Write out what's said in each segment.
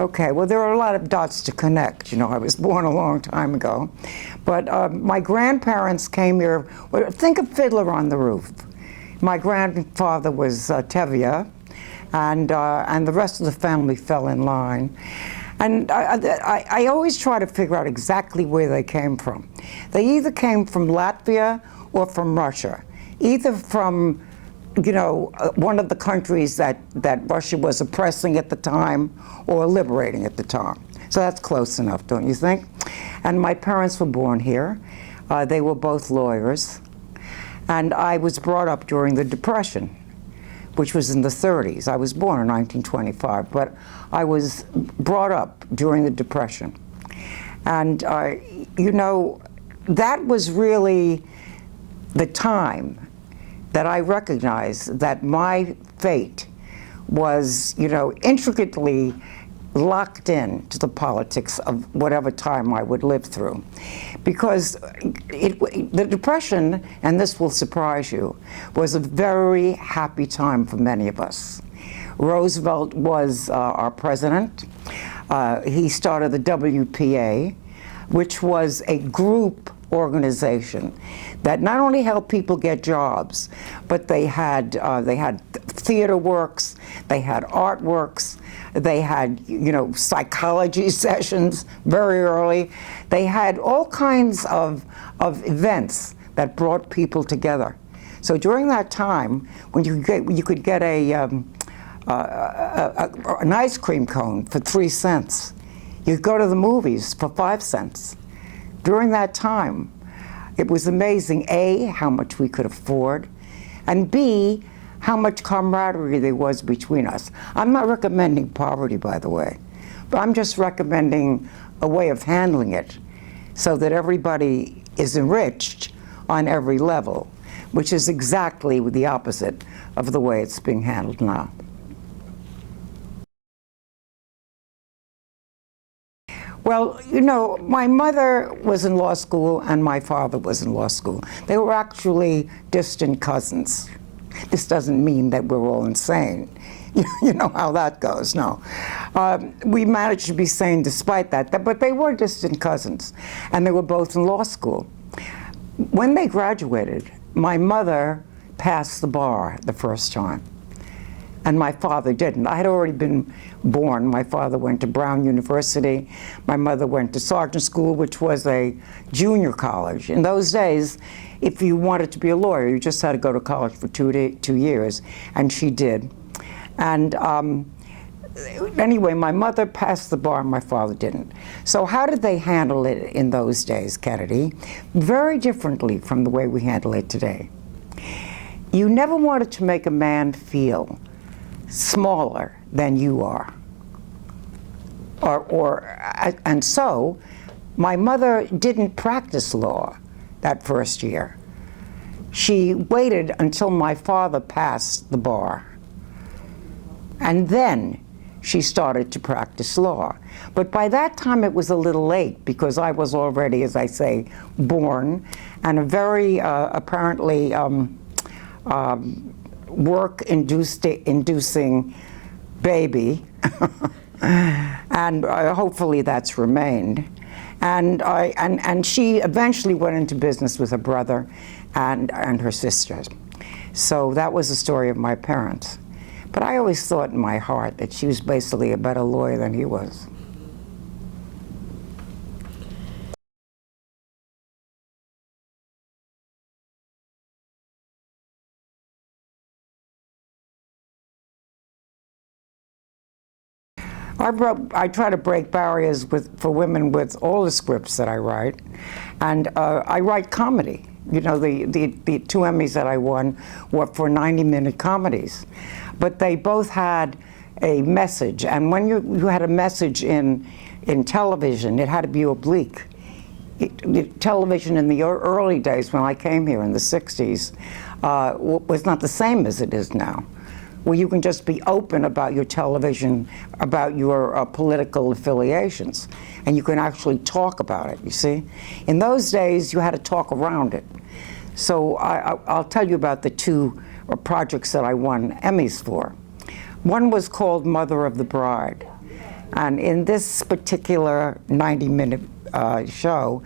Okay, well, there are a lot of dots to connect. You know, I was born a long time ago. But my grandparents came here. Well, think of Fiddler on the Roof. My grandfather was Tevye, and the rest of the family fell in line. And I always try to figure out exactly where they came from. They either came from Latvia or from Russia, either from, you know, one of the countries that Russia was oppressing at the time or liberating at the time. So that's close enough, don't you think? And my parents were born here. They were both lawyers. And I was brought up during the Depression, which was in the 30s. I was born in 1925, but I was brought up during the Depression. And, you know, that was really the time that I recognized that my fate was, you know, intricately locked in to the politics of whatever time I would live through. Because the Depression, and this will surprise you, was a very happy time for many of us. Roosevelt was our president. He started the WPA, which was a group organization that not only helped people get jobs, but they had theater works, they had artworks, they had, you know, psychology sessions very early. They had all kinds of events that brought people together. So during that time, when you could get an ice cream cone for 3 cents, you'd go to the movies for 5 cents. During that time, it was amazing, A, how much we could afford, and B, how much camaraderie there was between us. I'm not recommending poverty, by the way, but I'm just recommending a way of handling it so that everybody is enriched on every level, which is exactly the opposite of the way it's being handled now. Well, you know, my mother was in law school and my father was in law school. They were actually distant cousins. This doesn't mean that we're all insane. You know how that goes, no. We managed to be sane despite that, but they were distant cousins, and they were both in law school. When they graduated, my mother passed the bar the first time, and my father didn't. I had already been born. My father went to Brown University. My mother went to Sergeant School, which was a junior college. In those days, if you wanted to be a lawyer, you just had to go to college for 2 years, and she did. And anyway, my mother passed the bar, my father didn't. So how did they handle it in those days, Kennedy? Very differently from the way we handle it today. You never wanted to make a man feel smaller than you are. And so my mother didn't practice law that first year. She waited until my father passed the bar. And then she started to practice law. But by that time it was a little late because I was already, as I say, born, and a very apparently work-inducing baby. And hopefully that's remained. And she eventually went into business with her brother and her sisters. So that was the story of my parents. But I always thought in my heart that she was basically a better lawyer than he was. I try to break barriers for women with all the scripts that I write, and I write comedy. You know, the 2 Emmys that I won were for 90-minute comedies, but they both had a message, and when you had a message in television, it had to be oblique. Television in the early days when I came here in the 60s was not the same as it is now, where you can just be open about your television, about your political affiliations, and you can actually talk about it, you see? In those days, you had to talk around it. So I'll tell you about the 2 projects that I won Emmys for. One was called Mother of the Bride, And in this particular 90-minute show,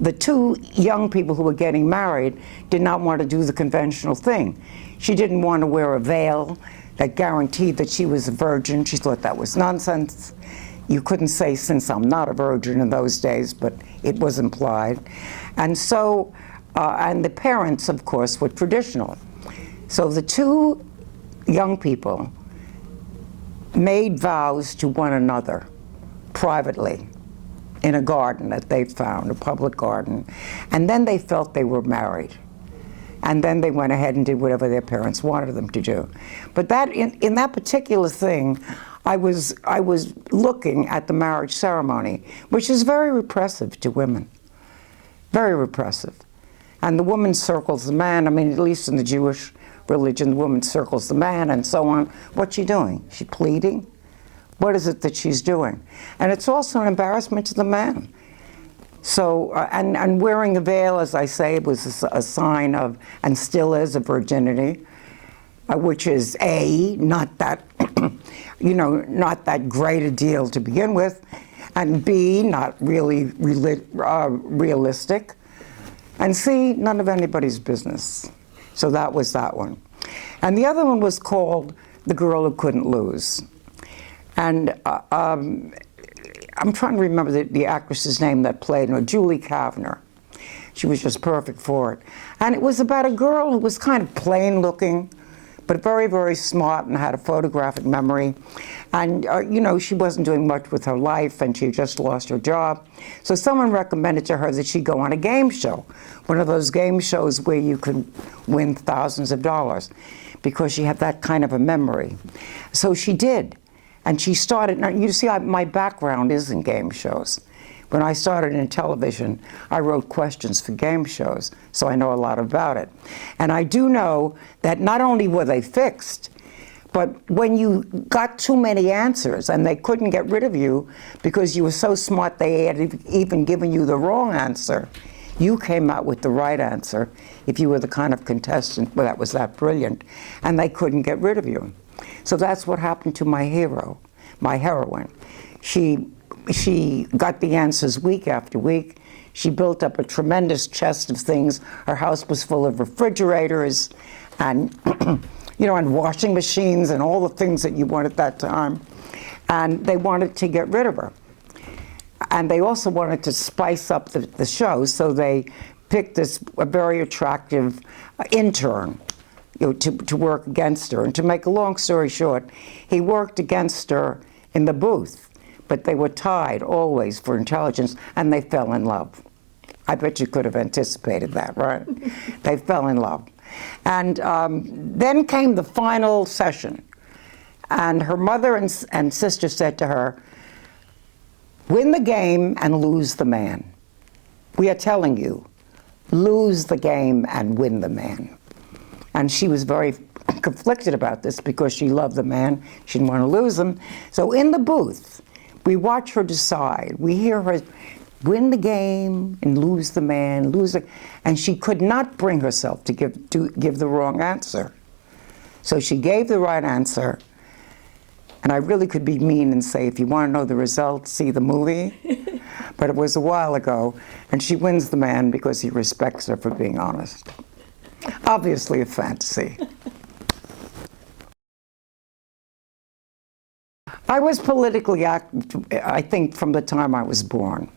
the two young people who were getting married did not want to do the conventional thing. She didn't want to wear a veil that guaranteed that she was a virgin. She thought that was nonsense. You couldn't say, since I'm not a virgin in those days, but it was implied. And so, and the parents, of course, were traditional. So the two young people made vows to one another privately in a garden that they found, a public garden. And then they felt they were married. And then they went ahead and did whatever their parents wanted them to do. But that, in that particular thing, I was looking at the marriage ceremony, which is very repressive to women, very repressive. And the woman circles the man. I mean, at least in the Jewish religion, the woman circles the man and so on. What's she doing? She pleading? What is it that she's doing? And it's also an embarrassment to the man. So, and wearing a veil, as I say, was a sign of, and still is, of virginity, which is A, not that, you know, not that great a deal to begin with, and B, not really realistic, and C, none of anybody's business. So that was that one. And the other one was called The Girl Who Couldn't Lose. And I'm trying to remember the actress's name that played her, Julie Kavner. She was just perfect for it. And it was about a girl who was kind of plain looking, but very, very smart and had a photographic memory. And, you know, she wasn't doing much with her life, and she had just lost her job. So someone recommended to her that she go on a game show, one of those game shows where you could win thousands of dollars, because she had that kind of a memory. So she did. And she started, now you see, my background is in game shows. When I started in television, I wrote questions for game shows, so I know a lot about it. And I do know that not only were they fixed, but when you got too many answers and they couldn't get rid of you because you were so smart they had even given you the wrong answer, you came out with the right answer if you were the kind of contestant that was that brilliant, and they couldn't get rid of you. So that's what happened to my hero, my heroine. She got the answers week after week. She built up a tremendous chest of things. Her house was full of refrigerators and, you know, and washing machines and all the things that you want at that time. And they wanted to get rid of her. And they also wanted to spice up the show, so they picked a very attractive intern, you know, to work against her. And to make a long story short, he worked against her in the booth, but they were tied always for intelligence, and they fell in love. I bet you could have anticipated that, right? They fell in love. And then came the final session, and her mother and sister said to her, "Win the game and lose the man. We are telling you, lose the game and win the man." And she was very conflicted about this because she loved the man. She didn't want to lose him. So in the booth, we watch her decide. We hear her win the game and lose the man, and she could not bring herself to give the wrong answer. So she gave the right answer. And I really could be mean and say, if you want to know the result, see the movie. But it was a while ago, and she wins the man because he respects her for being honest. Obviously a fantasy. I was politically active, I think, from the time I was born.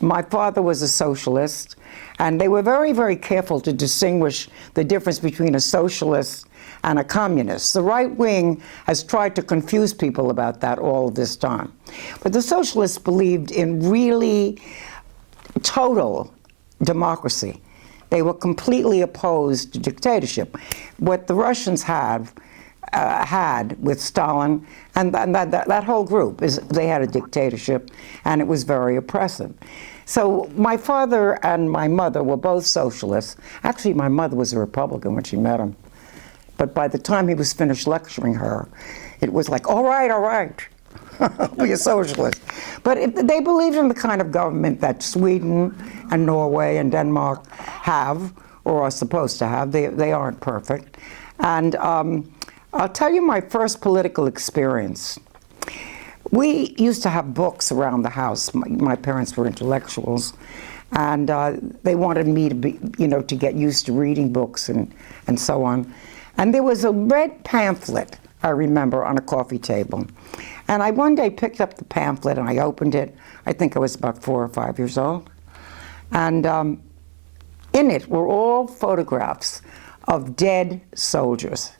My father was a socialist, and they were very, very careful to distinguish the difference between a socialist and a communist. The right wing has tried to confuse people about that all this time. But the socialists believed in really total democracy. They were completely opposed to dictatorship. What the Russians had with Stalin and that whole group is they had a dictatorship, and it was very oppressive. So my father and my mother were both socialists. Actually, my mother was a Republican when she met him. But by the time he was finished lecturing her, it was like, all right, be a socialist. But they believed in the kind of government that Sweden and Norway and Denmark have, or are supposed to have. They aren't perfect. And I'll tell you my first political experience. We used to have books around the house. My parents were intellectuals, and they wanted me to be, to get used to reading books and so on. And there was a red pamphlet, I remember, on a coffee table. And I one day picked up the pamphlet and I opened it. I think I was about 4 or 5 years old. And in it were all photographs of dead soldiers,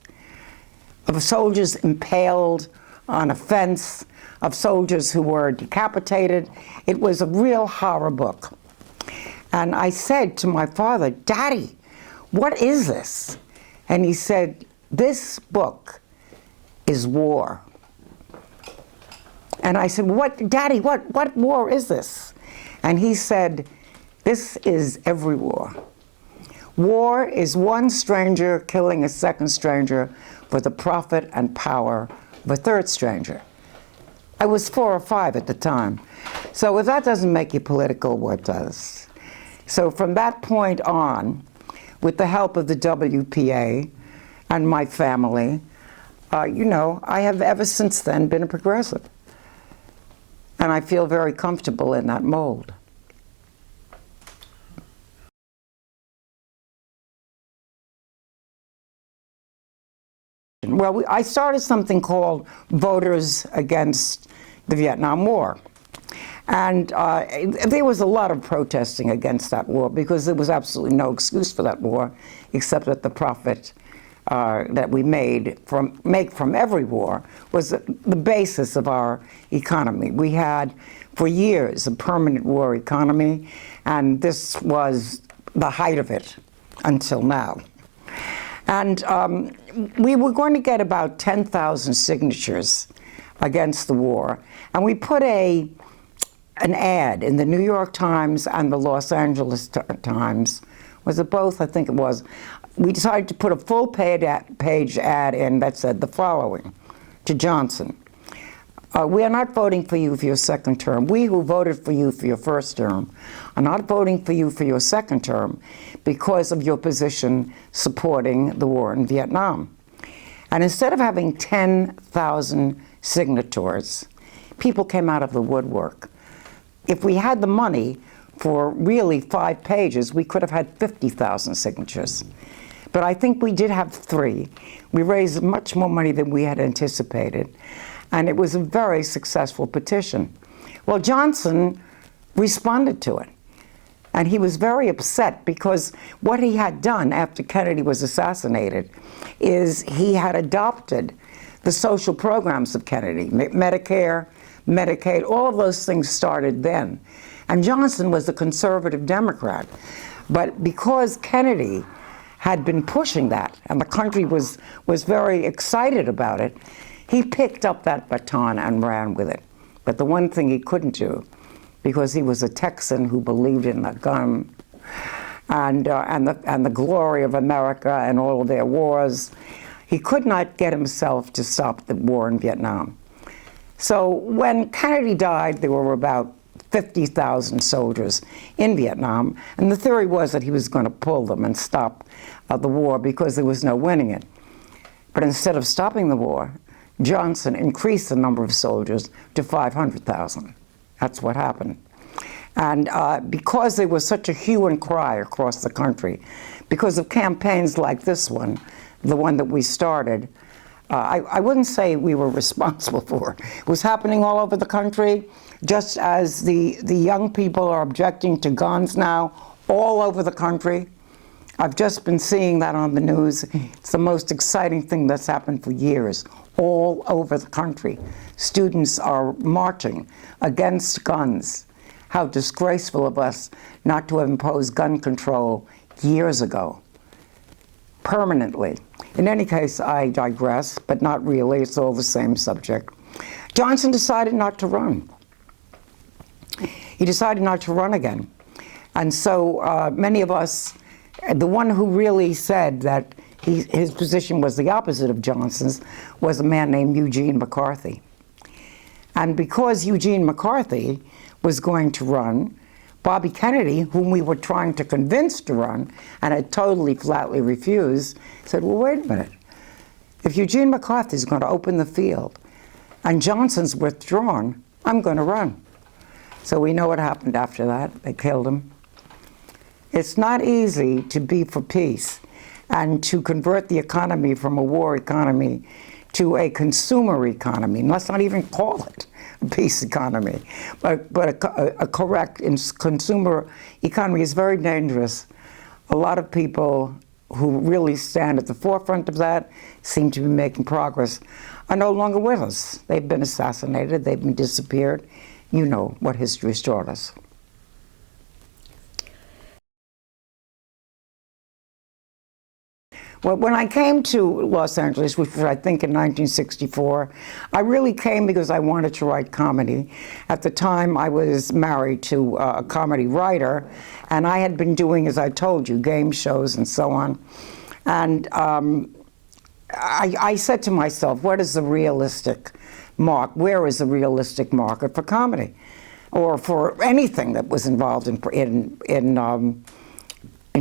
of soldiers impaled on a fence, of soldiers who were decapitated. It was a real horror book. And I said to my father, "Daddy, what is this?" And he said, "This book is war." And I said, "What, Daddy, what war is this?" And he said, "This is every war. War is one stranger killing a second stranger for the profit and power of a third stranger." I was 4 or 5 at the time. So if that doesn't make you political, what does? So from that point on, with the help of the WPA and my family, I have ever since then been a progressive. And I feel very comfortable in that mold. Well, I started something called Voters Against the Vietnam War. And there was a lot of protesting against that war because there was absolutely no excuse for that war except that the profit that we make from every war was the basis of our economy. We had, for years, a permanent war economy, and this was the height of it until now. And we were going to get about 10,000 signatures against the war, and we put an ad in the New York Times and the Los Angeles Times. Was it both? I think it was. We decided to put a full-page ad in that said the following to Johnson: "We are not voting for you for your second term. We who voted for you for your first term are not voting for you for your second term because of your position supporting the war in Vietnam." And instead of having 10,000 signatories, people came out of the woodwork. If we had the money for really 5 pages, we could have had 50,000 signatures. But I think we did have 3. We raised much more money than we had anticipated, and it was a very successful petition. Well, Johnson responded to it, and he was very upset because what he had done after Kennedy was assassinated is he had adopted the social programs of Kennedy, Medicare, Medicaid, all of those things started then. And Johnson was a conservative Democrat. But because Kennedy had been pushing that, and the country was very excited about it, he picked up that baton and ran with it. But the one thing he couldn't do, because he was a Texan who believed in the gun and the glory of America and all of their wars, he could not get himself to stop the war in Vietnam. So when Kennedy died, there were about 50,000 soldiers in Vietnam, and the theory was that he was going to pull them and stop the war because there was no winning it. But instead of stopping the war, Johnson increased the number of soldiers to 500,000. That's what happened. And because there was such a hue and cry across the country, because of campaigns like this one, the one that we started, I wouldn't say we were responsible for it. It was happening all over the country, just as the young people are objecting to guns now all over the country. I've just been seeing that on the news. It's the most exciting thing that's happened for years, all over the country. Students are marching against guns. How disgraceful of us not to have imposed gun control years ago, permanently. In any case, I digress, but not really. It's all the same subject. Johnson decided not to run. He decided not to run again. And so many of us, the one who really said that his position was the opposite of Johnson's was a man named Eugene McCarthy. And because Eugene McCarthy was going to run, Bobby Kennedy, whom we were trying to convince to run and had totally flatly refused, said, well, wait a minute. If Eugene McCarthy is going to open the field and Johnson's withdrawn, I'm going to run. So we know what happened after that. They killed him. It's not easy to be for peace and to convert the economy from a war economy to a consumer economy. And let's not even call it a peace economy. But a correct consumer economy is very dangerous. A lot of people who really stand at the forefront of that seem to be making progress are no longer with us. They've been assassinated, they've been disappeared. You know what history has taught us. Well, when I came to Los Angeles, which was I think in 1964, I really came because I wanted to write comedy. At the time, I was married to a comedy writer, and I had been doing, as I told you, game shows and so on. And I said to myself, what is the realistic mark? Where is the realistic market for comedy, or for anything that was involved in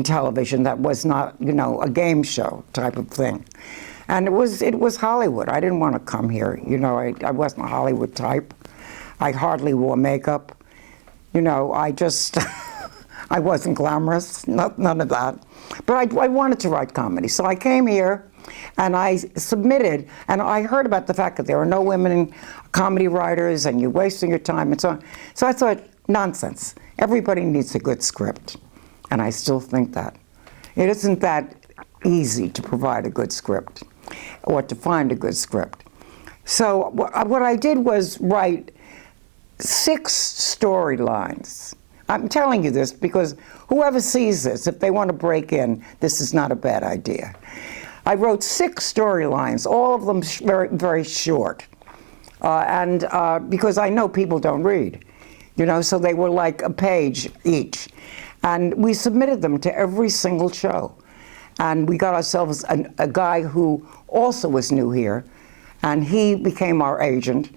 television that was not, you know, a game show type of thing? And it was Hollywood. I didn't want to come here. You know, I wasn't a Hollywood type. I hardly wore makeup. You know, I just I wasn't glamorous. None of that. But I wanted to write comedy, so I came here. And I submitted, and I heard about the fact that there are no women comedy writers and you're wasting your time and so on. So I thought, nonsense. Everybody needs a good script. And I still think that. It isn't that easy to provide a good script or to find a good script. So what I did was write 6 storylines. I'm telling you this because whoever sees this, if they want to break in, this is not a bad idea. I wrote 6 storylines, all of them very, very short. Because I know people don't read, you know, so they were like a page each. And we submitted them to every single show. And we got ourselves a guy who also was new here, and he became our agent.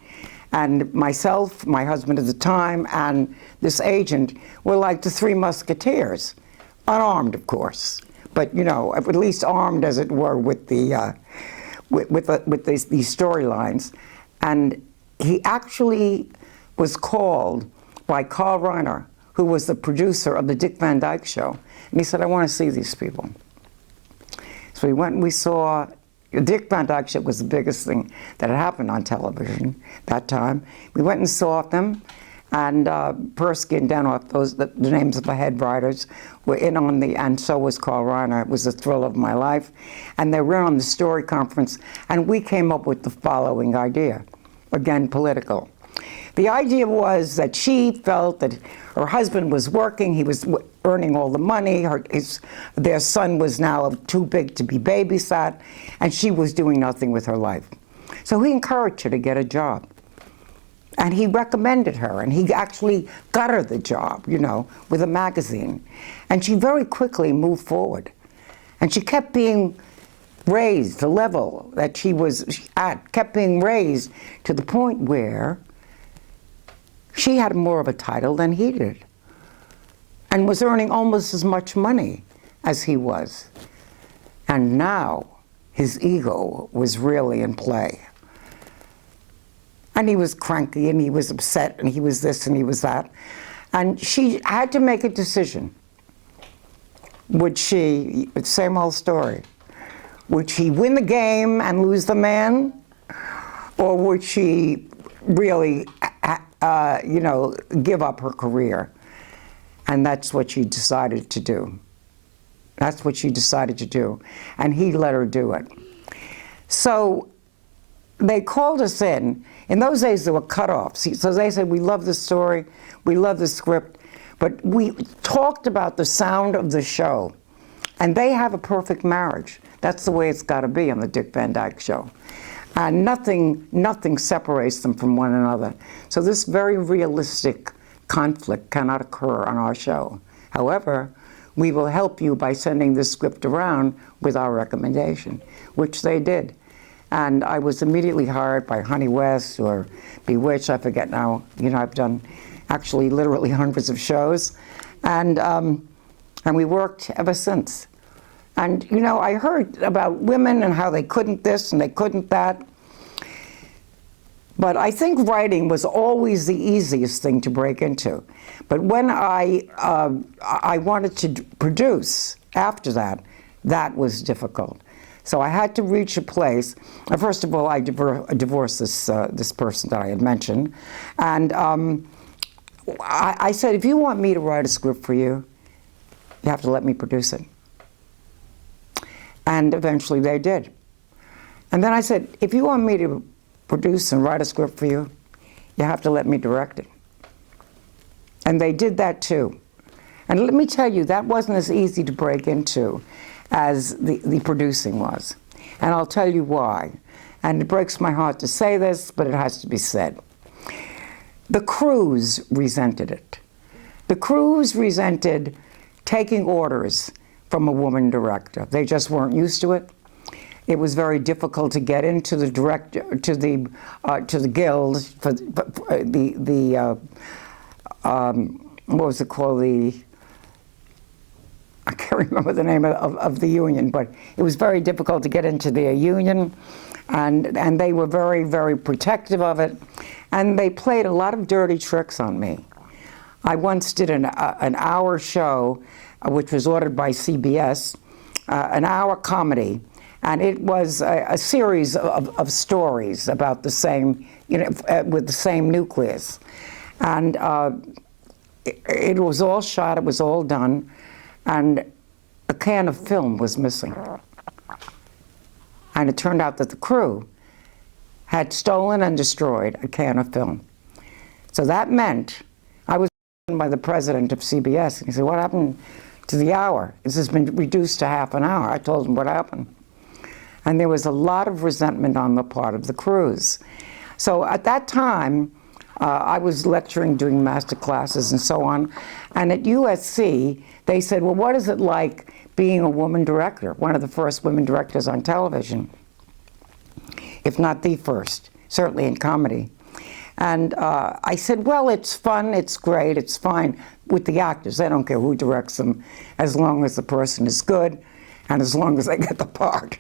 And myself, my husband at the time, and this agent were like the 3 musketeers, unarmed, of course. But you know, at least armed, as it were, with the these storylines. And he actually was called by Carl Reiner, who was the producer of the Dick Van Dyke Show, and he said, "I want to see these people." So we went and we saw. Dick Van Dyke Show was the biggest thing that had happened on television that time. We went and saw them. And Persky and Danoff, the names of the head writers, were in on and so was Carl Reiner. It was the thrill of my life. And they were on the story conference, and we came up with the following idea, again, political. The idea was that she felt that her husband was working, he was earning all the money, their son was now too big to be babysat, and she was doing nothing with her life. So he encouraged her to get a job. And he recommended her, and he actually got her the job, you know, with a magazine. And she very quickly moved forward. And she kept being raised, the level that she was at kept being raised to the point where she had more of a title than he did, and was earning almost as much money as he was. And now his ego was really in play. And he was cranky, and he was upset, and he was this, and he was that. And she had to make a decision. Would she, same old story, would she win the game and lose the man? Or would she really, you know, give up her career? And that's what she decided to do. That's what she decided to do. And he let her do it. So they called us in. In those days, there were cutoffs. So they said, we love the story, we love the script, but we talked about the sound of the show. And they have a perfect marriage. That's the way it's got to be on the Dick Van Dyke Show. And nothing separates them from one another. So this very realistic conflict cannot occur on our show. However, we will help you by sending this script around with our recommendation, which they did. And I was immediately hired by Honey West or Bewitched, I forget now. You know, I've done actually literally hundreds of shows. And we worked ever since. And, you know, I heard about women and how they couldn't this and they couldn't that. But I think writing was always the easiest thing to break into. But when I wanted to produce after that, that was difficult. So I had to reach a place. First of all, I divorced this person that I had mentioned, and I said, if you want me to write a script for you, you have to let me produce it. And eventually they did. And then I said, if you want me to produce and write a script for you, you have to let me direct it. And they did that too. And let me tell you, that wasn't as easy to break into as the producing was. And I'll tell you why. And it breaks my heart to say this, but it has to be said. The crews resented it. The crews resented taking orders from a woman director. They just weren't used to it. It was very difficult to get into the to the guild for what was it called, I can't remember the name of the union, but it was very difficult to get into their union, and they were very, very protective of it, and they played a lot of dirty tricks on me. I once did an hour show, which was ordered by CBS, an hour comedy, and it was a series of stories about the same, with the same nucleus. And it was all shot, it was all done, and a can of film was missing. And it turned out that the crew had stolen and destroyed a can of film. So that meant, I was by the president of CBS, and he said, what happened to the hour? This has been reduced to half an hour. I told him what happened. And there was a lot of resentment on the part of the crews. So at that time, I was lecturing, doing master classes and so on. And at USC, they said, well, what is it like being a woman director? One of the first women directors on television, if not the first, certainly in comedy. And I said, well, it's fun, it's great, it's fine with the actors. They don't care who directs them, as long as the person is good and as long as they get the part.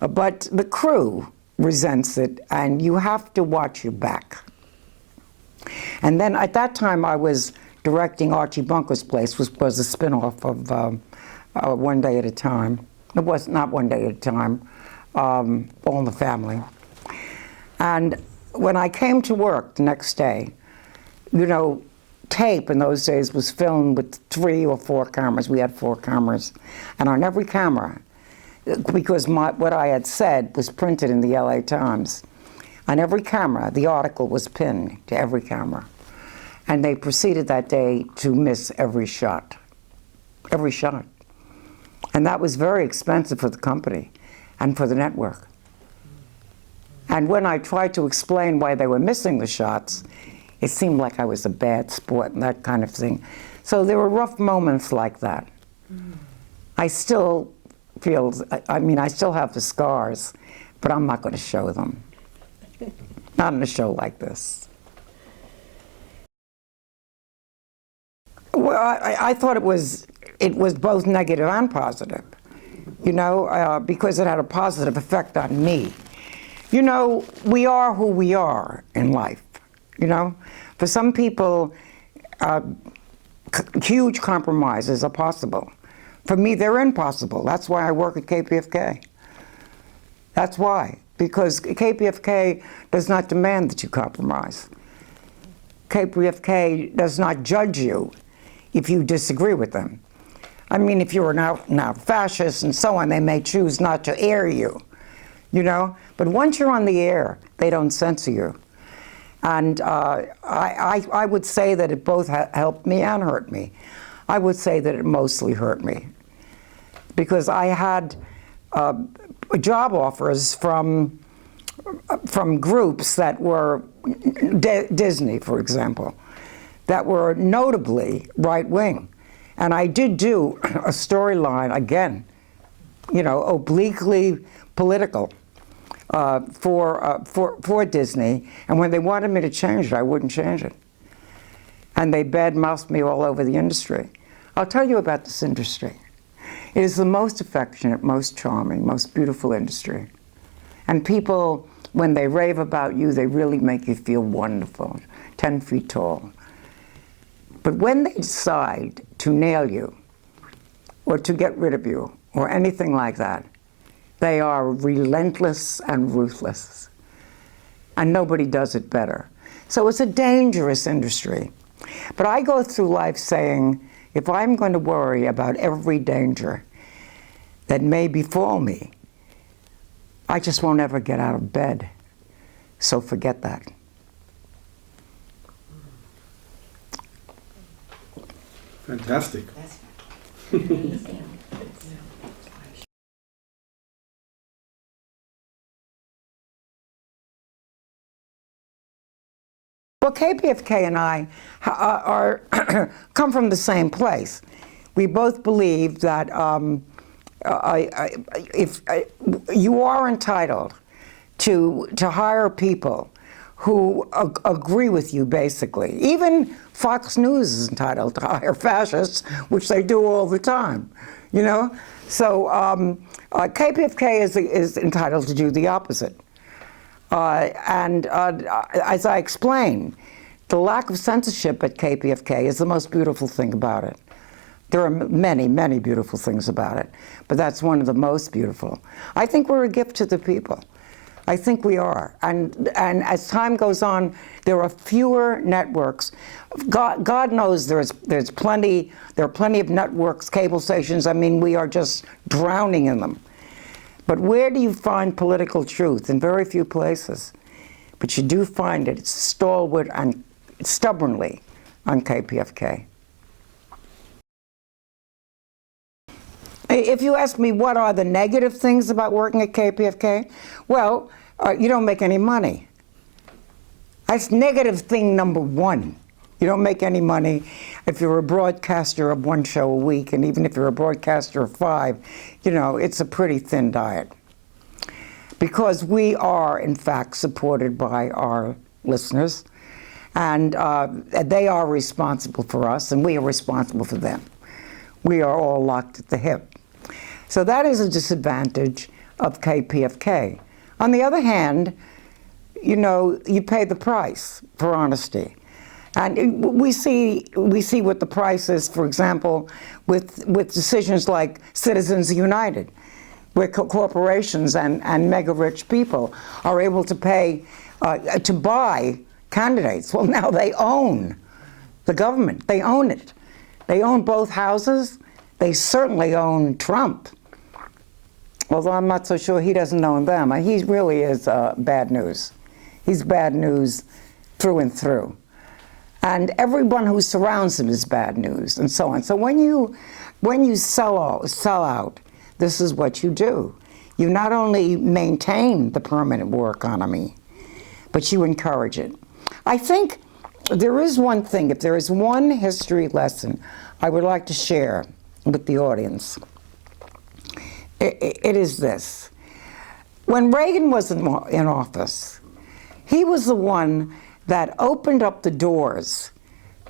But the crew resents it, and you have to watch your back. And then at that time, I was directing Archie Bunker's Place, which was a spin-off of One Day at a Time. It was not One Day at a Time, All in the Family. And when I came to work the next day, tape in those days was filmed with 3 or 4 cameras. We had 4 cameras. And on every camera, because what I had said was printed in the LA Times, on every camera, the article was pinned to every camera. And they proceeded that day to miss every shot. Every shot. And that was very expensive for the company and for the network. And when I tried to explain why they were missing the shots, it seemed like I was a bad sport and that kind of thing. So there were rough moments like that. I still feel, I still have the scars, but I'm not going to show them. Not in a show like this. Well, I thought it was both negative and positive, because it had a positive effect on me. We are who we are in life, For some people, huge compromises are possible. For me, they're impossible. That's why I work at KPFK. That's why, because KPFK does not demand that you compromise. KPFK does not judge you if you disagree with them. If you're now fascist and so on, they may choose not to air you, But once you're on the air, they don't censor you. And I would say that it both helped me and hurt me. I would say that it mostly hurt me, because I had job offers from groups that were, Disney, for example, that were notably right-wing. And I did do a storyline, again, obliquely political for Disney. And when they wanted me to change it, I wouldn't change it. And they bad-mouthed me all over the industry. I'll tell you about this industry. It is the most affectionate, most charming, most beautiful industry. And people when they rave about you, they really make you feel wonderful, 10 feet tall. But when they decide to nail you, or to get rid of you, or anything like that, they are relentless and ruthless. And nobody does it better. So it's a dangerous industry. But I go through life saying, if I'm going to worry about every danger that may befall me, I just won't ever get out of bed. So forget that. Fantastic. That's amazing. Well, KPFK and I are come from the same place. We both believe that you are entitled to hire people who agree with you, basically. Even Fox News is entitled to hire fascists, which they do all the time, you know? So KPFK is entitled to do the opposite. As I explained, the lack of censorship at KPFK is the most beautiful thing about it. There are many, many beautiful things about it, but that's one of the most beautiful. I think we're a gift to the people. I think we are. And as time goes on, there are fewer networks. God knows there are plenty of networks, cable stations. I mean, we are just drowning in them. But where do you find political truth? In very few places. But you do find it stalwart and stubbornly on KPFK. If you ask me what are the negative things about working at KPFK, well, you don't make any money. That's negative thing number one. You don't make any money if you're a broadcaster of one show a week, and even if you're a broadcaster of 5, you know, it's a pretty thin diet. Because we are, in fact, supported by our listeners, and they are responsible for us, and we are responsible for them. We are all locked at the hip. So that is a disadvantage of KPFK. On the other hand, you know, you pay the price for honesty. And we see what the price is, for example, with decisions like Citizens United, where corporations and mega-rich people are able to pay to buy candidates. Well, now they own the government. They own it. They own both houses. They certainly own Trump. Although I'm not so sure he doesn't own them. He really is bad news. He's bad news through and through. And everyone who surrounds him is bad news, and so on. So when you sell out, this is what you do. You not only maintain the permanent war economy, but you encourage it. I think there is one thing, if there is one history lesson I would like to share with the audience, it is this. When Reagan was in office, he was the one that opened up the doors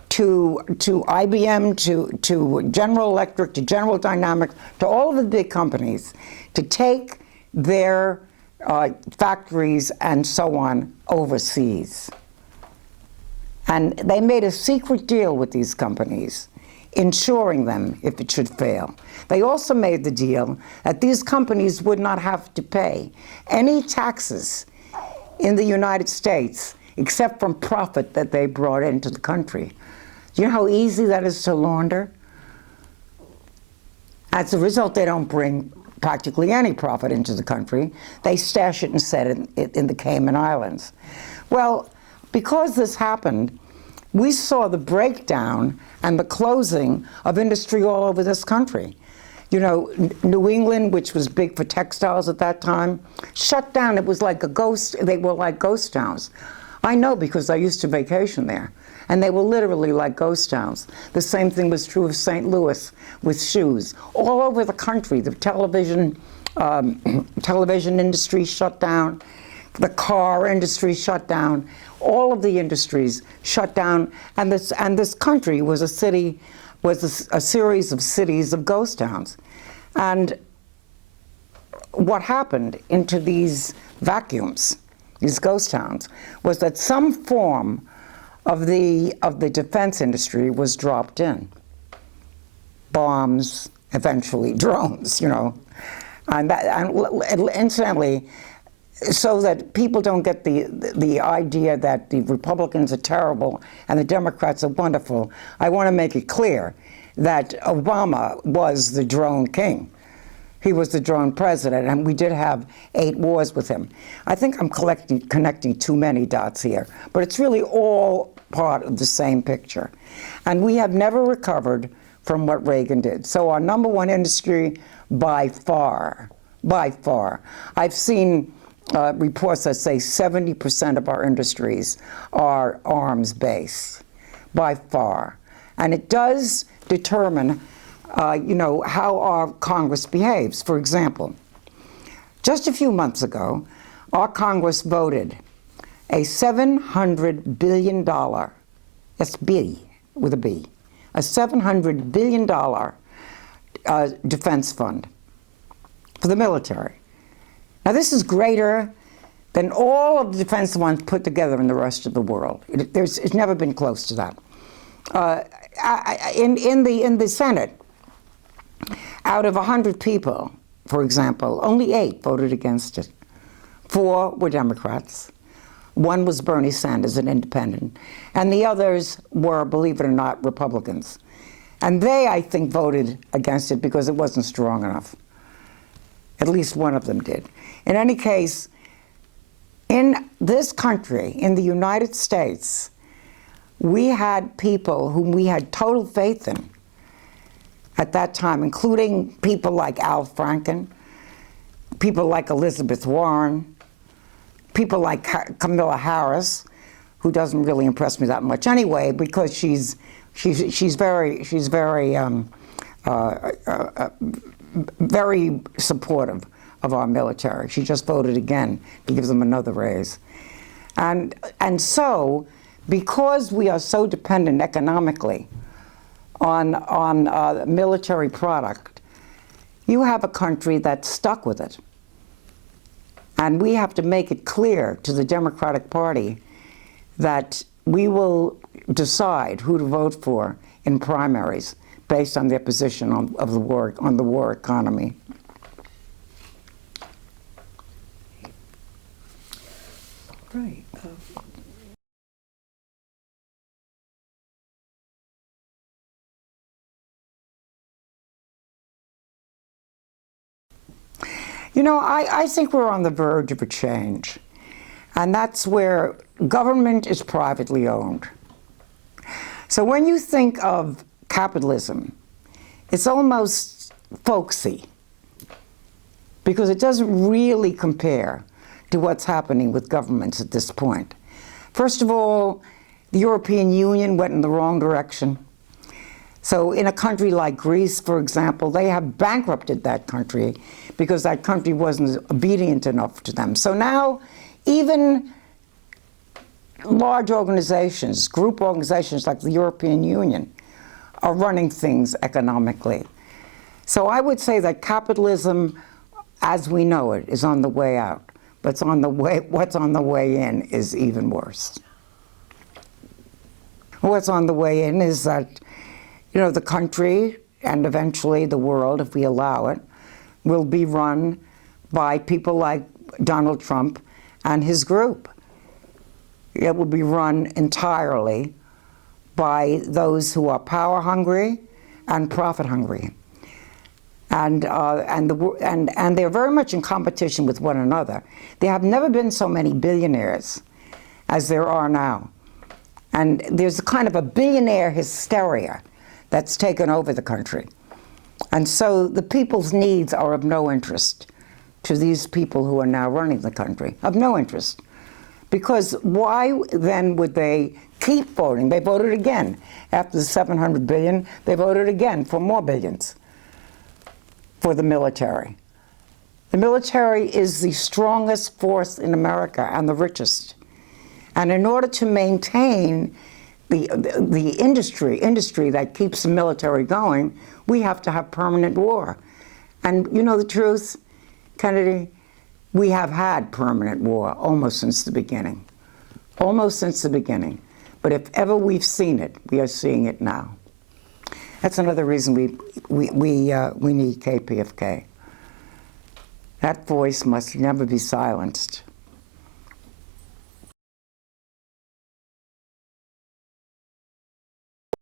to IBM, to General Electric, to General Dynamics, to all of the big companies to take their factories and so on overseas. And they made a secret deal with these companies, insuring them if it should fail. They also made the deal that these companies would not have to pay any taxes in the United States except from profit that they brought into the country. Do you know how easy that is to launder? As a result, they don't bring practically any profit into the country. They stash it and set it in the Cayman Islands. Well, because this happened, we saw the breakdown and the closing of industry all over this country. You know, New England, which was big for textiles at that time, shut down. It was like a ghost. They were like ghost towns. I know because I used to vacation there, and they were literally like ghost towns. The same thing was true of St. Louis with shoes. All over the country, the television industry shut down, the car industry shut down, all of the industries shut down, and this country was a series of cities of ghost towns. And what happened into these vacuums these ghost towns, was that some form of the defense industry was dropped in. Bombs, eventually drones, you know. And incidentally, so that people don't get the idea that the Republicans are terrible and the Democrats are wonderful, I want to make it clear that Obama was the drone king. He was the drone president, and we did have 8 wars with him. I think I'm connecting too many dots here, but it's really all part of the same picture. And we have never recovered from what Reagan did. So our #1 industry, by far. I've seen reports that say 70% of our industries are arms-based, by far. And it does determine you know, how our Congress behaves. For example, just a few months ago, our Congress voted a $700 billion, that's B with a B, a $700 billion defense fund for the military. Now, this is greater than all of the defense funds put together in the rest of the world. It's never been close to that. In the Senate, out of 100 people, for example, only 8 voted against it. 4 were Democrats. 1 was Bernie Sanders, an independent. And the others were, believe it or not, Republicans. And they, I think, voted against it because it wasn't strong enough. At least one of them did. In any case, in this country, in the United States, we had people whom we had total faith in at that time, including people like Al Franken, people like Elizabeth Warren, people like Kamala Harris, who doesn't really impress me that much anyway, because she's very very supportive of our military. She just voted again to give them another raise. And so, because we are so dependent economically on military product, you have a country that's stuck with it. And we have to make it clear to the Democratic Party that we will decide who to vote for in primaries based on their position on the war economy. Right. You know, I think we're on the verge of a change, and that's where government is privately owned. So when you think of capitalism, it's almost folksy, because it doesn't really compare to what's happening with governments at this point. First of all, the European Union went in the wrong direction. So in a country like Greece, for example, they have bankrupted that country because that country wasn't obedient enough to them. So now even large organizations, group organizations like the European Union, are running things economically. So I would say that capitalism, as we know it, is on the way out. But what's on the way in is even worse. What's on the way in is that, you know, the country, and eventually the world, if we allow it, will be run by people like Donald Trump and his group. It will be run entirely by those who are power hungry and profit hungry. And they're very much in competition with one another. There have never been so many billionaires as there are now. And there's a kind of a billionaire hysteria that's taken over the country. And so the people's needs are of no interest to these people who are now running the country, of no interest. Because why then would they keep voting? They voted again. After the $700 billion, they voted again for more billions for the military. The military is the strongest force in America and the richest. And in order to maintain the industry that keeps the military going, we have to have permanent war. And you know the truth, Kennedy, We have had permanent war almost since the beginning. Almost since the beginning. But if ever we've seen it, we are seeing it now. That's another reason we need KPFK. That voice must never be silenced.